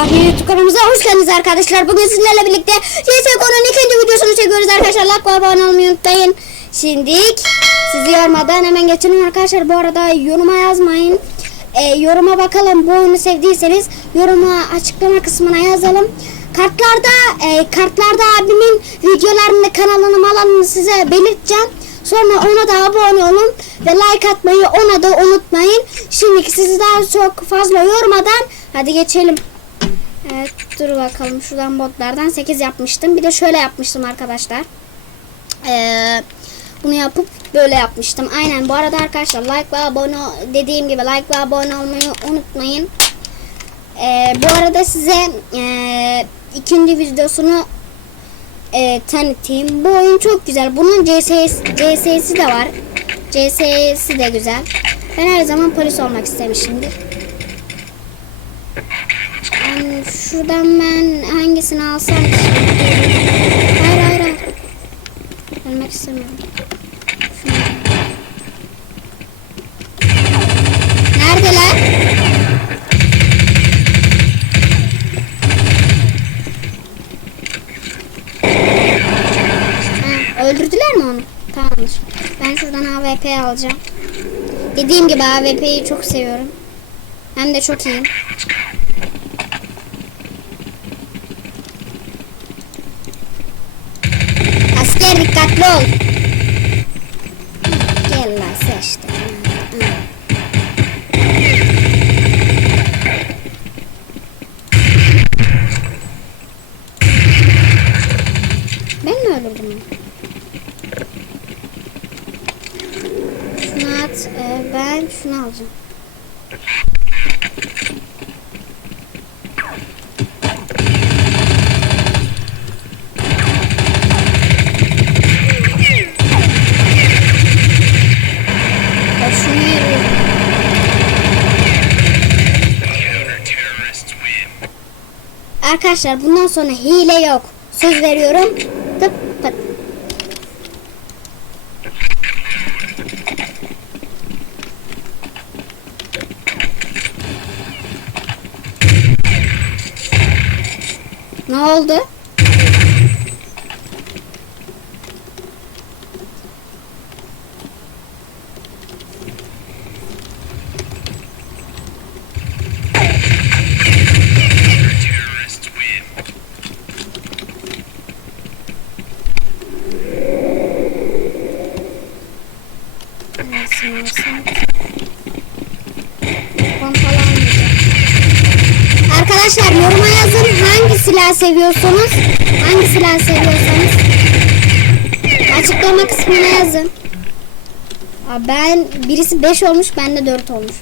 YouTube kanalımıza hoş geldiniz arkadaşlar. Bugün sizlerle birlikte CSGO'nun ikinci videosunu çekiyoruz arkadaşlar. Like ve abone olmayı unutmayın. Şimdilik sizi yormadan hemen geçelim arkadaşlar. Bu arada yoruma yazmayın. Ee, yoruma bakalım bu oyunu sevdiyseniz yoruma açıklama kısmına yazalım. Kartlarda e, kartlarda abimin videolarını kanalını malanını size belirteceğim. Sonra ona da abone olun ve like atmayı ona da unutmayın. Şimdiki sizi daha çok fazla yormadan hadi geçelim. Evet dur bakalım şuradan botlardan 8 yapmıştım. Bir de şöyle yapmıştım arkadaşlar. Ee, bunu yapıp böyle yapmıştım. Aynen bu arada arkadaşlar like ve abone dediğim gibi like ve abone olmayı unutmayın. Ee, bu arada size e, ikinci videosunu e, tanıtayım. Bu oyun çok güzel. Bunun CS, CS'si de var. CS'si de güzel. Ben her zaman polis olmak istemişimdir. Yani şuradan ben hangisini alsam? Hayır hayır hayır. Ölmek istemiyorum. Neredeler? Öldürdüler mi onu? Tamamdır. Ben şuradan AWP alacağım. Dediğim gibi AWP'yi çok seviyorum. Hem de çok iyi. Asker dikkatli ol. Gel lan seçtim. Ben mi öldürdüm onu? Şunu at. e, ben şunu alacağım. Arkadaşlar bundan sonra hile yok. Söz veriyorum. Tıp tıp. Ne oldu? Pompalı almayacağım. Arkadaşlar yoruma yazın hangi silah seviyorsunuz? Hangi silah seviyorsanız. Açıklama kısmına yazın. Ben birisi 5 olmuş, bende 4 olmuş.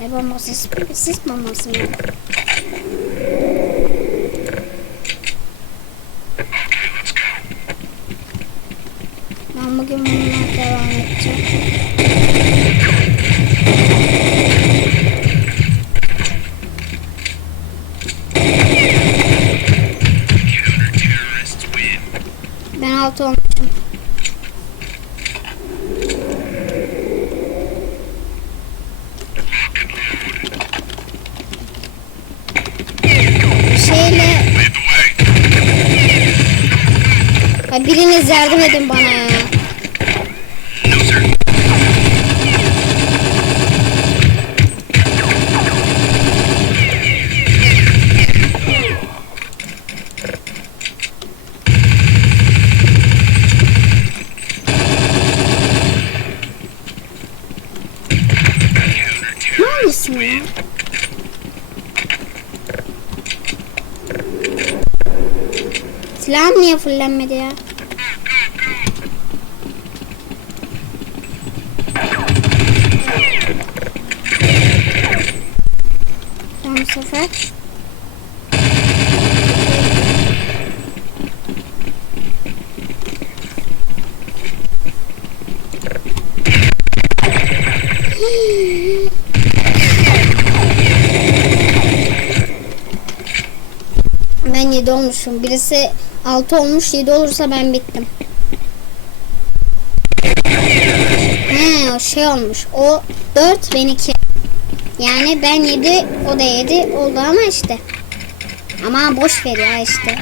Ne bombası? Sis bombası mı? 16 olmuşum. Şeyle... Ha, biriniz yardım edin bana ya. Ya? Silahım niye fullenmedi ya? Tamam sefer. Ben 7 olmuşum. Birisi 6 olmuş 7 olursa ben bittim. He şey olmuş. O 4 ben 2. Yani ben 7 o da 7 oldu ama işte. Ama boş ver ya işte.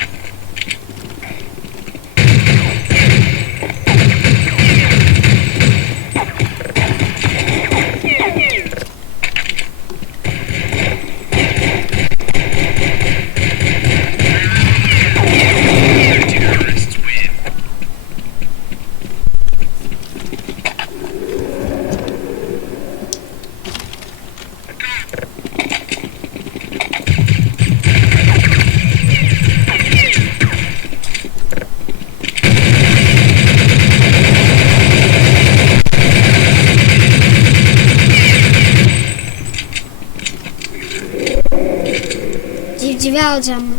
Civcivi alacağım mı?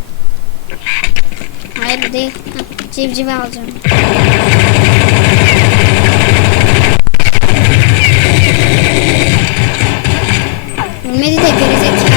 Hayır değil. Ha, civcivi alacağım. Ölmedi de gerizekalıya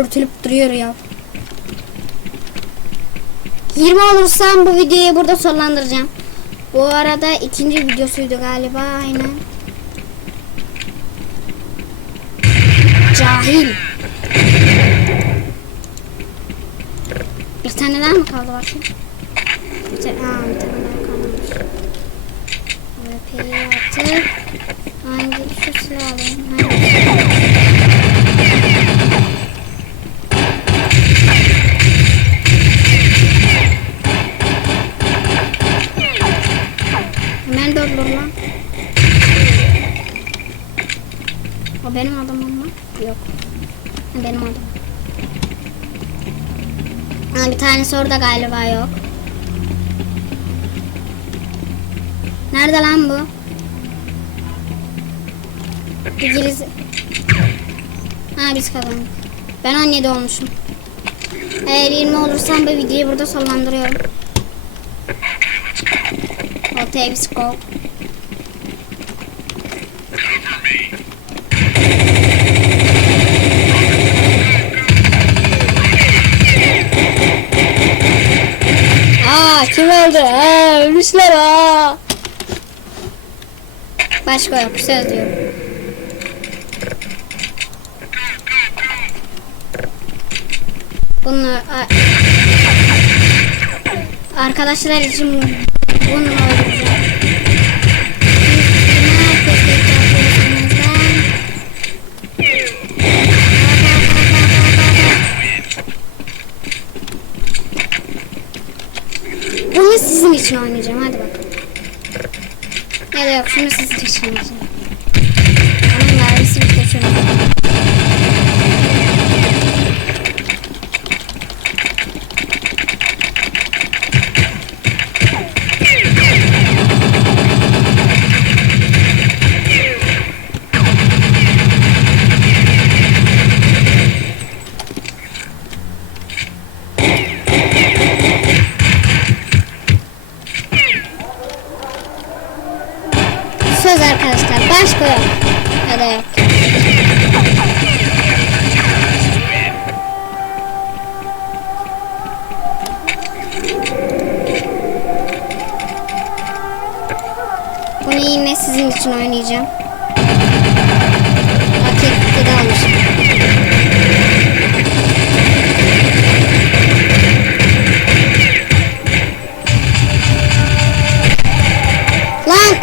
örtülüp duruyor ya. 20 olursam bu videoyu burada sonlandıracağım. Bu arada ikinci videosuydu galiba aynen. Cahil. Bir tane daha mı kaldı bakayım? O benim adamım mı? Yok. Benim adam. Ha, bir tanesi orada galiba yok. Nerede lan bu? Gerisi... Ha biz kazandık. Ben 17 olmuşum. Eğer 20 olursam bu videoyu burada sonlandırıyorum. Ortaya bir scope. Öldü? Aa, ölmüşler aa. Başka yok söz diyorum. Bunlar arkadaşlar için bunu öldüreceğim. Bunu yine sizin için oynayacağım. Hak etti de almışım. Lan!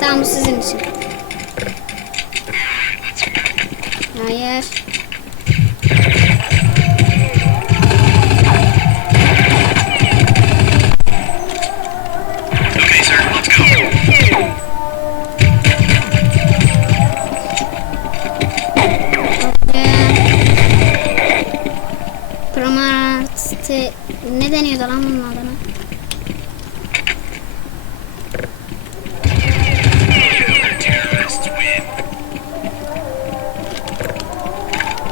Tamam bu sizin için. deniyordu lan bunun adına.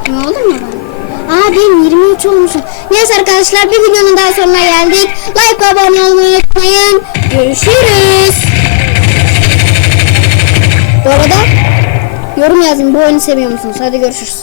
Ne oldu mu ben? Aa ben 23 olmuşum. Neyse arkadaşlar bir videonun daha sonuna geldik. Like ve abone olmayı unutmayın. Görüşürüz. Bu arada yorum yazın bu oyunu seviyor musunuz? Hadi görüşürüz.